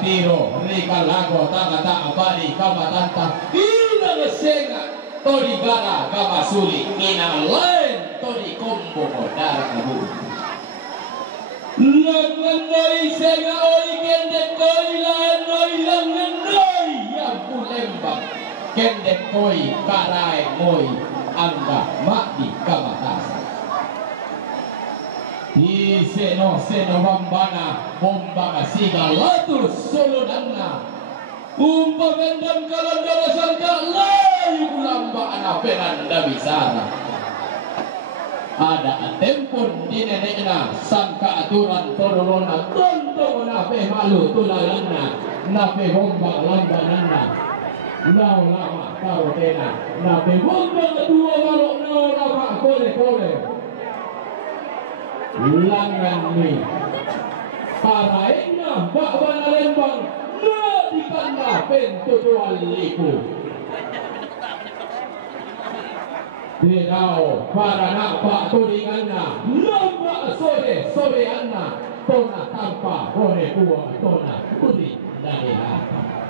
tiro rika lago tangata abadi kamatanta ina senga tori gara kamasuli ina lain tori kombo modar kabu langanoi senga oi kende koi lanoi langanoi yang pulembang kende koi karai moi angga mak di kamatasa di seno bambana bomba siga latus solo danna umpa bendam kalanda sangka layu lamba anak penanda bisara ada tempon di nenekna sangka aturan tororona tonto nape malu tulalana nape bomba lamba nana lau lama karotena nape bomba kedua balok lau lama kole langan ni paraina bak bana lembang na dikanda pentu tual liku Dedao para nak tudinganna lamba sore anna tona tanpa hore kuah tona kudi dari apa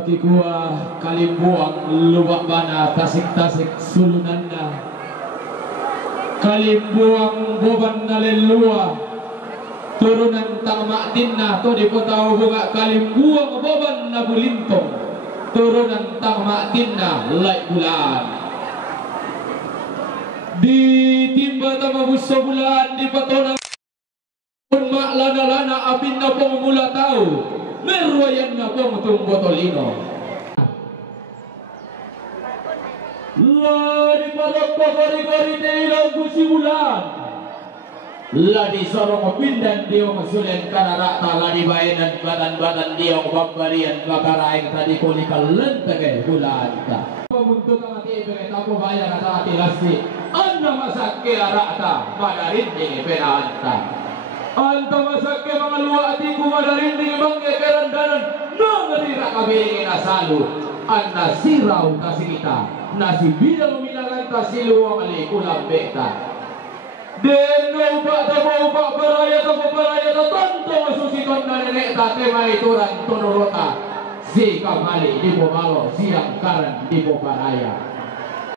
Bagi gua Kalimbuang lubak bana tasik-tasik sulunanna Kalimbuang boban nalelua turunan tangmak dinna to di kota bunga Kalimbuang boban nabulintong turunan tangmak dinna lai bulan di timba tama buso bulan di patona pun mak lana-lana abin na pong mula tau merwayan na pong tung botolino la di parok pakari-kari teilang kusibulan la di sorong pindan diong sulen kararata la di bayanan badan-badan diong bambarian bakaraing tadi kulikal lentege bulan ta pemuntut amati ibe tapo bayar kata ati lasti anda masak ke arata padarin di penanta anta masak ke mga luwa atiku padarin di bangke kerandanan nangerira kabingin asalu anda siraw kasi kita nasi bidang minangan tasilu ang alikulang beta deno pa tabo pa paraya tanto masusiton na nenek tate maituran tunurota si kamali di bobalo siang karan di bobaraya